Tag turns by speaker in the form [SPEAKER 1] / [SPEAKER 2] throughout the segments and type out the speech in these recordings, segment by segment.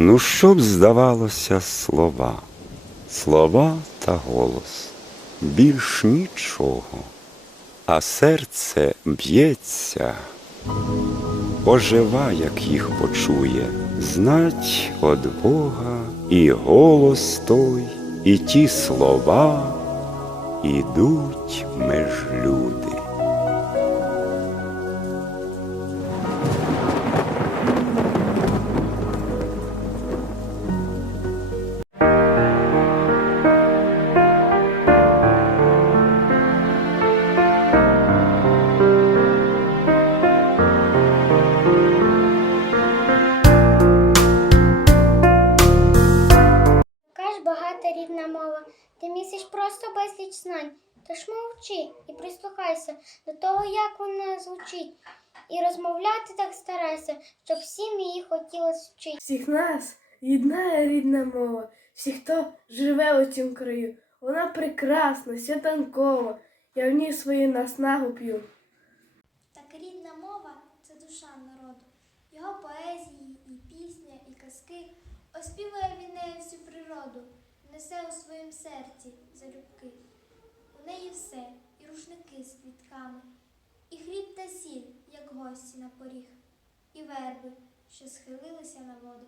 [SPEAKER 1] Ну, що б здавалося слова, слова та голос, більш нічого, а серце б'ється, ожива, як їх почує, знать од Бога і голос той, і ті слова ідуть меж люди.
[SPEAKER 2] Ж рідна мова, ти місиш просто безліч знань. Тож мовчи і прислухайся до того, як вона звучить, і розмовляти так старайся, щоб всім її хотілося вчити.
[SPEAKER 3] Всіх нас єднає рідна мова, всіх, хто живе у цім краю. Вона прекрасна, святанкова, я в ній свою наснагу п'ю.
[SPEAKER 2] Так рідна мова це душа народу. Його поезії, і пісня, і казки оспівує він нею всю природу, несе у своїм серці залюбки. У неї все, і рушники з квітками, і хліб та сіль, як гості на поріг, і верби, що схилилися на воду.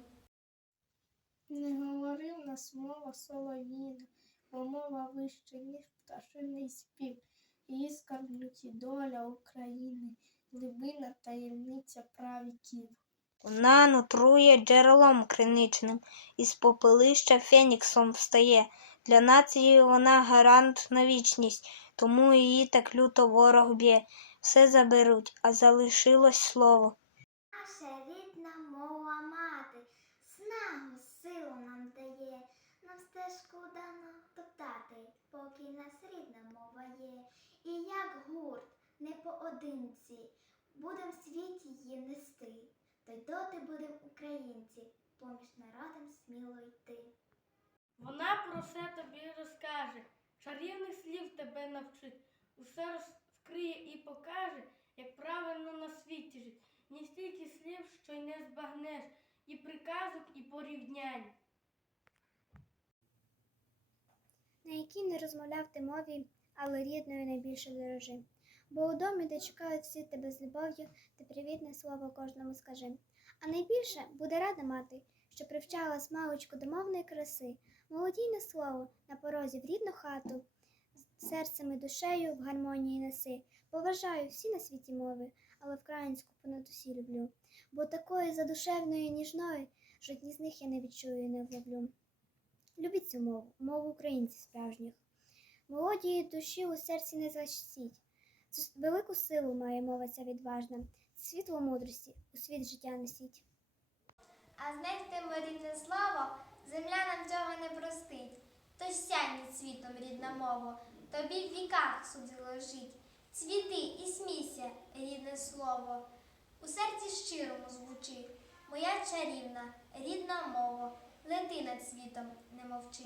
[SPEAKER 4] Не говорив нас мова солов'їна, бо мова вище, ніж пташиний спів, її скарбниці доля України, глибина таємниця правіків.
[SPEAKER 5] Вона нутрує джерелом криничним, із попелища феніксом встає. Для нації вона гарант на вічність, тому її так люто ворог б'є. Все заберуть, а залишилось слово.
[SPEAKER 2] Наша рідна мова мати, снагу силу нам дає, нам стежку дано топтати, поки нас рідна мова є. І як гурт, не поодинці, будем в світі її нести, то й доти будем українці, поміж народом сміло йти.
[SPEAKER 3] Вона про все тобі розкаже, чарівних слів тебе навчить, усе розкриє і покаже, як правильно на світі жить. Ні стільки слів, що й не збагнеш, і приказок, і порівнянь.
[SPEAKER 2] на якій не розмовляв ти мові, але рідною найбільше дорожи. Бо у домі, де чекають всі тебе з любов'ю, ти привітне слово кожному скажи. А найбільше буде рада мати, що привчала смалочку до мовної краси, молодійне слово на порозі в рідну хату, серцем і душею в гармонії неси. Поважаю всі на світі мови, але вкраїнську понад усі люблю. Бо такої задушевної ніжної жодні з них я не відчую і не вловлю. Любіть цю мову, мову українців справжніх. Мелодії душі у серці не засіть. Велику силу має мова ця відважна, світло мудрості у світ життя несіть.
[SPEAKER 6] А знехтимо рідне слово, земля нам цього не простить. Тож сянь світом, рідна мова, тобі в віках судило жить. Цвіти і смійся, рідне слово, у серці щирому звучи. Моя чарівна, рідна мова, лети над світом, не мовчи.